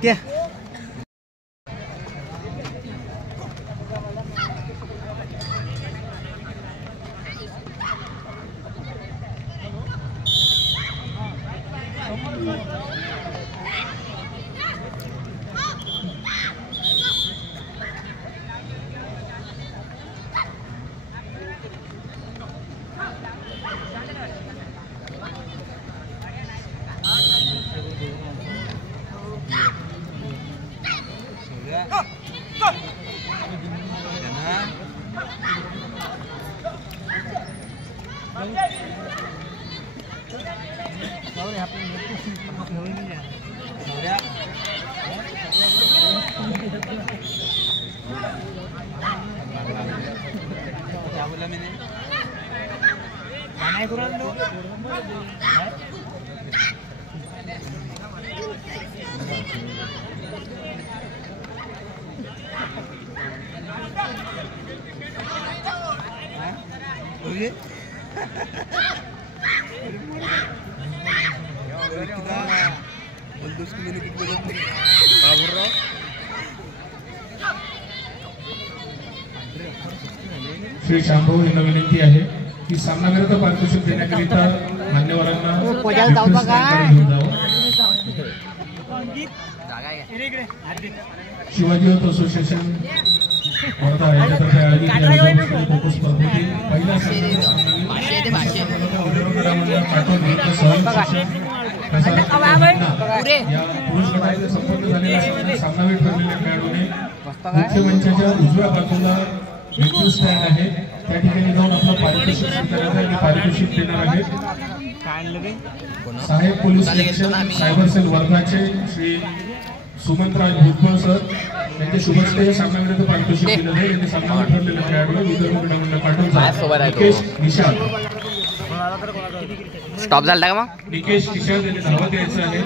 सत्या क्या बोला मैंने गाना करा लो श्री शांभू यांना विनंती आहे की सामनावीराचा पारितोषिक देण्याकरिता मान्यवरांना घेऊन जावं. शिवाजी युथ असोसिएशन वर्धा यांच्यातर्फे आयोजित खो खो स्पर्धेतील पहिला पाटोल विरुद्ध सहशिक्षण या पुरुष गटामध्ये संपन्न झालेला सामनावीर ठरलेल्या खेळाडूने मुख्य मंचाच्या उजव्या बाजूला विद्युत स्टँड आहे त्या ठिकाणी जाऊन आपलं पारितोषिक स्वीकारायचं आणि पारितोषिक देणार आहेत. साहेब पोलीस स्टेशन सायबर सेल वर्धाचे श्री सुमंतराज भुजबळ सर यांच्या शुभहस्ते सामनावीराचं पारितोषिक दिलं जाईल. यांनी सामनावीर ठरलेल्या खेळाडू विदर्भ क्रीडामंडळ पाटोलचा निकेश निषाद स्टॉप झाला का मग निकेश निषाद यांनी धावा द्यायचं आहे.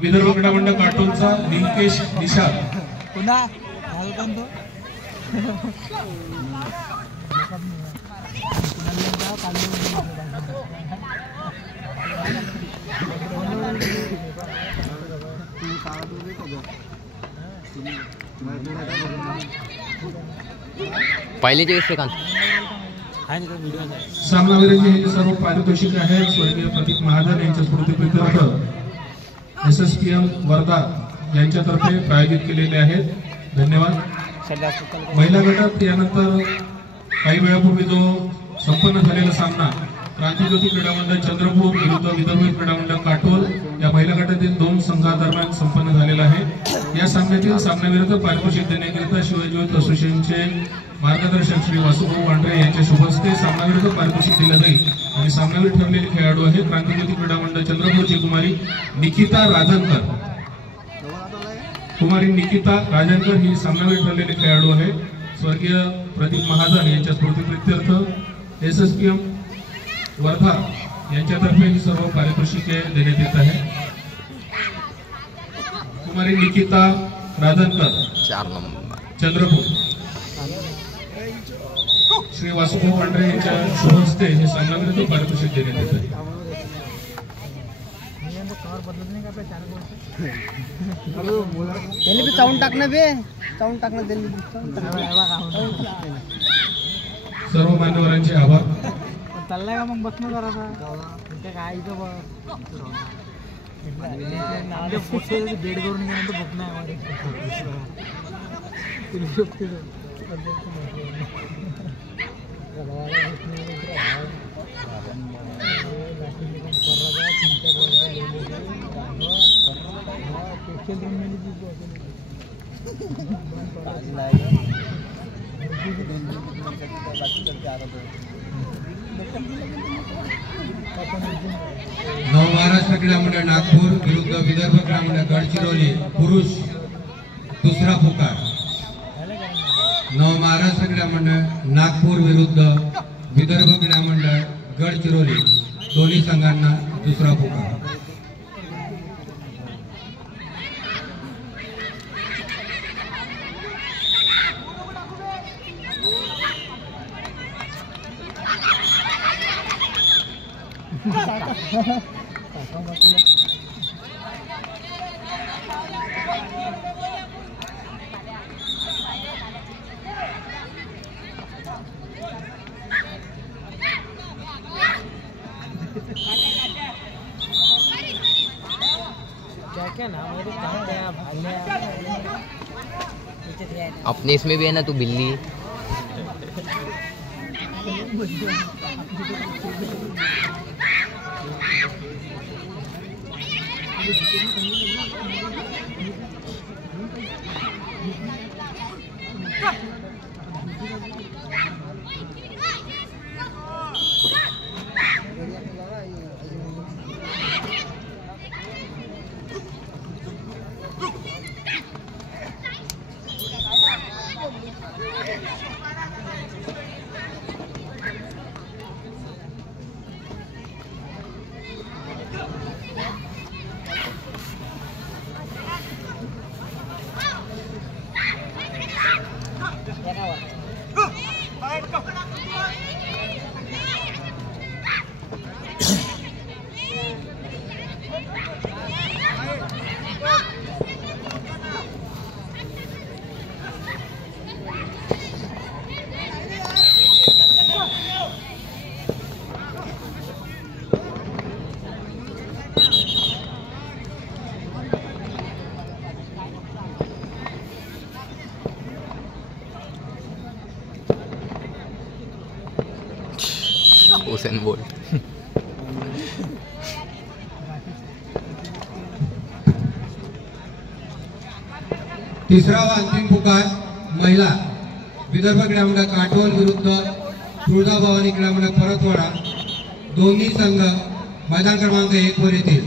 विदर्भ क्रीडामंडळ काटोलचा निकेश निषाद पुन्हा पहिले 20 सेकंद सामनावीरांचे हे सर्व पारितोषिक आहेत स्वर्गीय प्रतीक महाजन यांच्या स्मृतीप्रीत्यर्थ SSPM वर्धा यांच्यातर्फे प्रायोजित केलेले आहेत. धन्यवाद. महिला गटात यानंतर काही वेळापूर्वी जो संपन्न झालेला सामना क्रांतिज्योती क्रीडामंडळ चंद्रपूर विरुद्ध विदर्भ क्रीडामंडळ काटोल या महिला गटातील 2 संघादरम्यान संपन्न झालेला आहे. या सामन्यातील सामनावीराचं पारितोषिक देण्याकरिता शिवाजी युथ असोसिएशनचे मार्गदर्शक श्री वासुभाऊ पांढरे यांच्या शुभहस्ते सामनावीराचं पारितोषिक दिलं जाईल आणि सामनावीर ठरलेले खेळाडू आहेत क्रांतिज्योती क्रीडामंडळ चंद्रपूरची कुमारी निकिता राजनकर. कुमारी निकिता राजनकर ही सामनावीर ठरलेले खेळाडू आहे. स्वर्गीय प्रदीप महाजन यांच्या स्मृतीप्रीत्यर्थ SSPM वर्धा यांच्यातर्फे ही सर्व पारितोषिके देण्यात येत आहे. कुमारी निकिता राजनकर 4 नंबर चंद्रपूर श्री वासुभाऊ पांढरे यांच्या शुभहस्ते हे सामनावीराचं पारितोषिक देण्यात येत आहे. सर्व मान्यवरांचे आभार. चाललाय का मग बसणं जरा काय इथं बेड करून गेल्यानंतर भूक नाही महाराष्ट्र क्रीडा मंडळ नागपूर विरुद्ध विदर्भ क्रीडा मंडळ गडचिरोली पुरुष दुसरा पुकार. महाराष्ट्र क्रीडा मंडळ नागपूर विरुद्ध विदर्भ क्रीडा मंडळ गडचिरोली दोन्ही संघांना दुसरा पुकार. अपने इसमें भी है ना, तू बिल्ली। Usain Bolt. तिसरा व अंतिम पुकार महिला विदर्भ क्रीडा मंडळ काटोल विरुद्ध तुळजाभवानी क्रीडा मंडळ परतवाडा। दोन्ही संघ मैदान क्रमांक 1 वर येतील।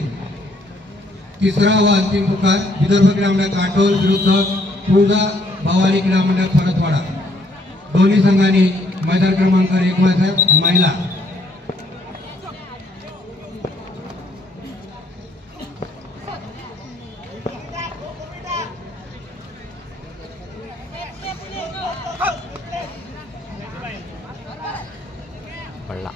तिसरा व अंतिम पुकार विदर्भ क्रीडा मंडळ काटोल विरुद्ध तुळजाभवानी क्रीडा मंडळ परतवाडा। दोन्ही संघांनी मैदान क्रमांक 1 वर महिला। पडला।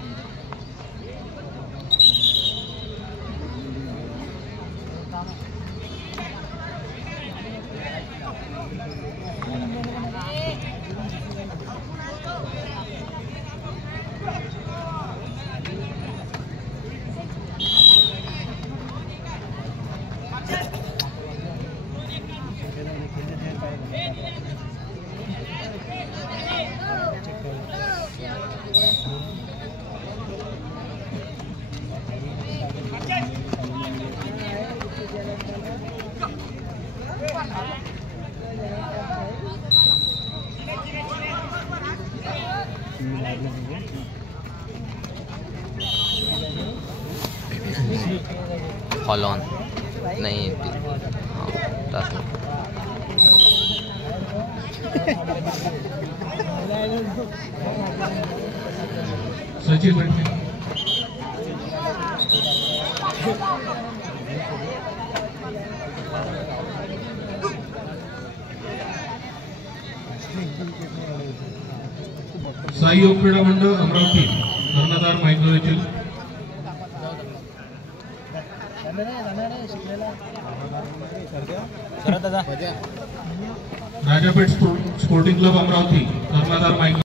हॉल ऑन नहीं सचिन बैठे। साई योग क्रीडा मंडळ अमरावती कर्णधार माहिती येथील राजापेठ स्पोर्टिंग क्लब अमरावती कर्णधार माहिती